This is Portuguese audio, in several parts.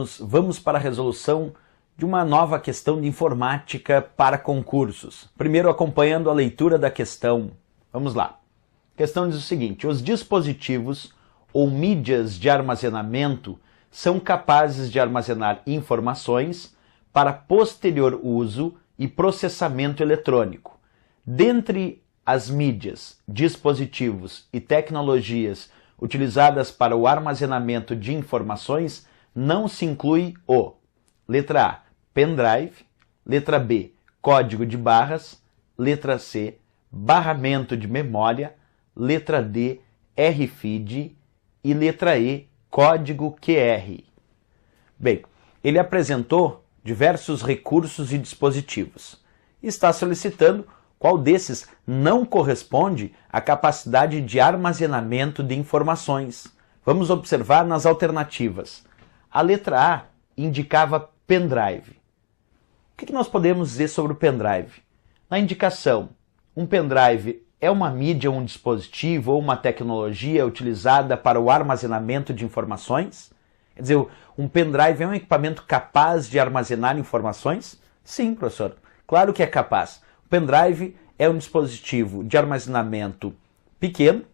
alunos, vamos para a resolução de uma nova questão de informática para concursos. Primeiro acompanhando a leitura da questão. Vamos lá. A questão diz o seguinte: os dispositivos ou mídias de armazenamento são capazes de armazenar informações para posterior uso e processamento eletrônico. Dentre as mídias, dispositivos e tecnologias utilizadas para o armazenamento de informações, não se inclui o: letra A, pendrive, letra B, código de barras, letra C, barramento de memória, letra D, RFID e letra E, código QR. Bem, ele apresentou diversos recursos e dispositivos. Está solicitando qual desses não corresponde à capacidade de armazenamento de informações. Vamos observar nas alternativas. A letra A indicava pendrive. O que nós podemos dizer sobre o pendrive? Na indicação, um pendrive é uma mídia, um dispositivo ou uma tecnologia utilizada para o armazenamento de informações? Quer dizer, um pendrive é um equipamento capaz de armazenar informações? Sim, professor, claro que é capaz. O pendrive é um dispositivo de armazenamento pequeno,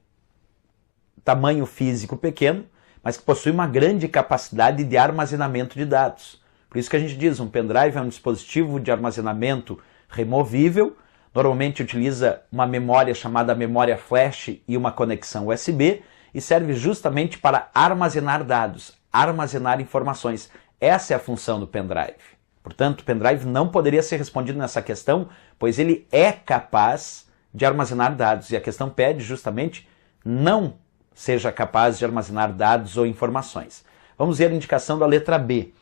tamanho físico pequeno, mas que possui uma grande capacidade de armazenamento de dados. Por isso que a gente diz, um pendrive é um dispositivo de armazenamento removível, normalmente utiliza uma memória chamada memória flash e uma conexão USB e serve justamente para armazenar dados, armazenar informações. Essa é a função do pendrive. Portanto, o pendrive não poderia ser respondido nessa questão, pois ele é capaz de armazenar dados e a questão pede justamente não seja capaz de armazenar dados ou informações. Vamos ver a indicação da letra B.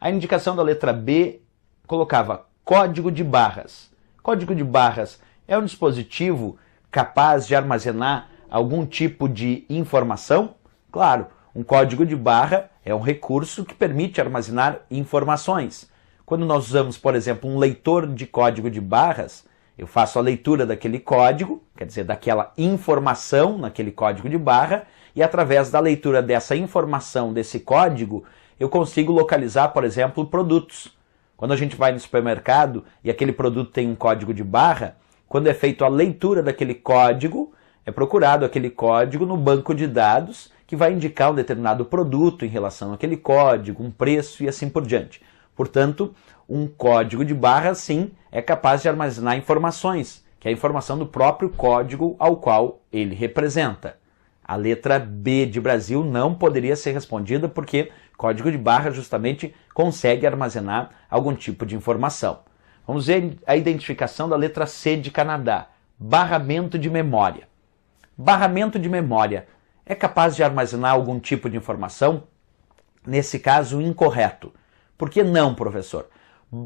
A indicação da letra B colocava código de barras. Código de barras é um dispositivo capaz de armazenar algum tipo de informação? Claro, um código de barra é um recurso que permite armazenar informações. Quando nós usamos, por exemplo, um leitor de código de barras, eu faço a leitura daquele código, quer dizer, daquela informação naquele código de barra, e através da leitura dessa informação, desse código, eu consigo localizar, por exemplo, produtos. Quando a gente vai no supermercado e aquele produto tem um código de barra, quando é feita a leitura daquele código, é procurado aquele código no banco de dados que vai indicar um determinado produto em relação àquele código, um preço e assim por diante. Portanto, um código de barra, sim, é capaz de armazenar informações, que é a informação do próprio código ao qual ele representa. A letra B de Brasil não poderia ser respondida porque código de barra justamente consegue armazenar algum tipo de informação. Vamos ver a identificação da letra C de Canadá. Barramento de memória. Barramento de memória é capaz de armazenar algum tipo de informação? Nesse caso, incorreto. Por que não, professor?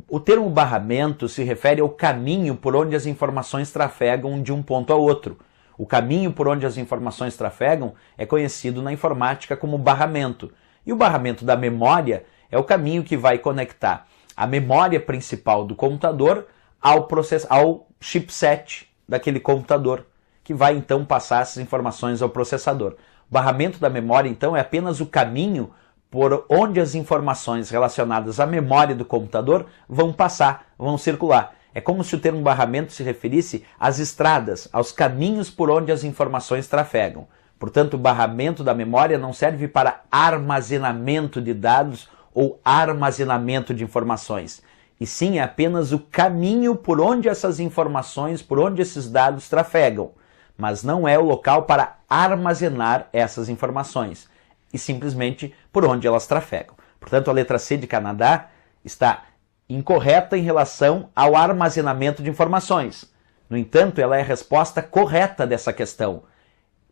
O termo barramento se refere ao caminho por onde as informações trafegam de um ponto ao outro. O caminho por onde as informações trafegam é conhecido na informática como barramento. E o barramento da memória é o caminho que vai conectar a memória principal do computador ao chipset daquele computador, que vai então passar essas informações ao processador. O barramento da memória, então, é apenas o caminho por onde as informações relacionadas à memória do computador vão passar, vão circular. É como se o termo barramento se referisse às estradas, aos caminhos por onde as informações trafegam. Portanto, o barramento da memória não serve para armazenamento de dados ou armazenamento de informações, e sim é apenas o caminho por onde essas informações, por onde esses dados trafegam, mas não é o local para armazenar essas informações, e simplesmente por onde elas trafegam. Portanto, a letra C de Canadá está incorreta em relação ao armazenamento de informações. No entanto, ela é a resposta correta dessa questão.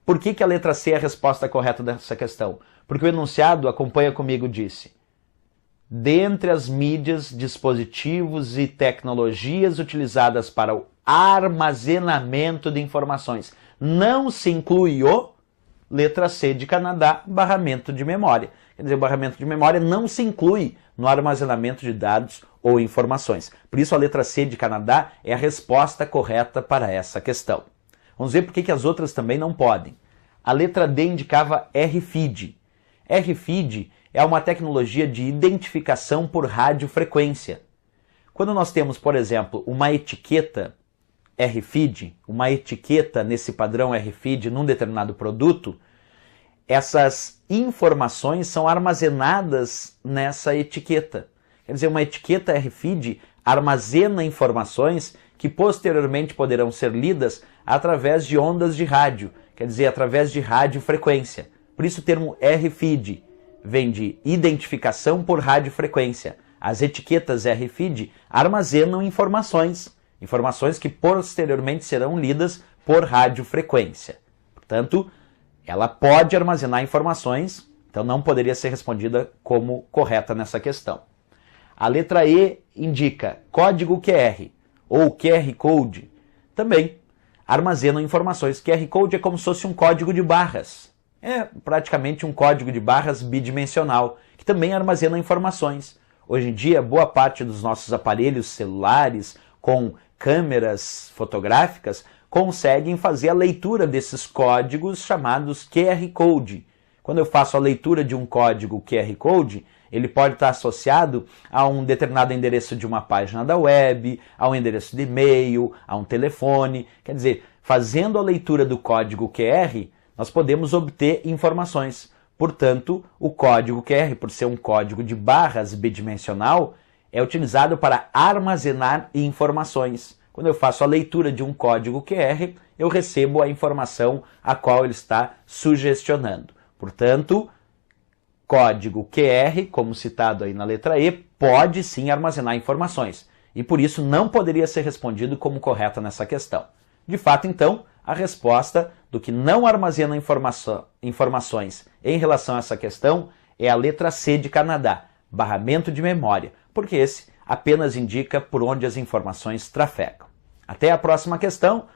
Por que a letra C é a resposta correta dessa questão? Porque o enunciado, acompanha comigo, disse: dentre as mídias, dispositivos e tecnologias utilizadas para o armazenamento de informações, não se inclui o letra C de Canadá, barramento de memória. Quer dizer, o barramento de memória não se inclui no armazenamento de dados ou informações. Por isso, a letra C de Canadá é a resposta correta para essa questão. Vamos ver por que as outras também não podem. A letra D indicava RFID. RFID é uma tecnologia de identificação por radiofrequência. Quando nós temos, por exemplo, uma etiqueta RFID, uma etiqueta nesse padrão RFID num determinado produto, essas informações são armazenadas nessa etiqueta. Quer dizer, uma etiqueta RFID armazena informações que posteriormente poderão ser lidas através de ondas de rádio, quer dizer, através de radiofrequência. Por isso o termo RFID vem de identificação por radiofrequência. As etiquetas RFID armazenam informações que posteriormente serão lidas por radiofrequência. Portanto, ela pode armazenar informações, então não poderia ser respondida como correta nessa questão. A letra E indica código QR ou QR Code. Também armazenam informações. QR Code é como se fosse um código de barras. É praticamente um código de barras bidimensional, que também armazena informações. Hoje em dia, boa parte dos nossos aparelhos celulares com câmeras fotográficas conseguem fazer a leitura desses códigos chamados QR Code. Quando eu faço a leitura de um código QR Code, ele pode estar associado a um determinado endereço de uma página da web, a um endereço de e-mail, a um telefone. Quer dizer, fazendo a leitura do código QR, nós podemos obter informações. Portanto, o código QR, por ser um código de barras bidimensional, é utilizado para armazenar informações. Quando eu faço a leitura de um código QR, eu recebo a informação a qual ele está sugestionando. Portanto, código QR, como citado aí na letra E, pode sim armazenar informações. E por isso não poderia ser respondido como correta nessa questão. De fato, então, a resposta do que não armazena informações em relação a essa questão é a letra C de Canadá, barramento de memória, porque esse apenas indica por onde as informações trafegam. Até a próxima questão.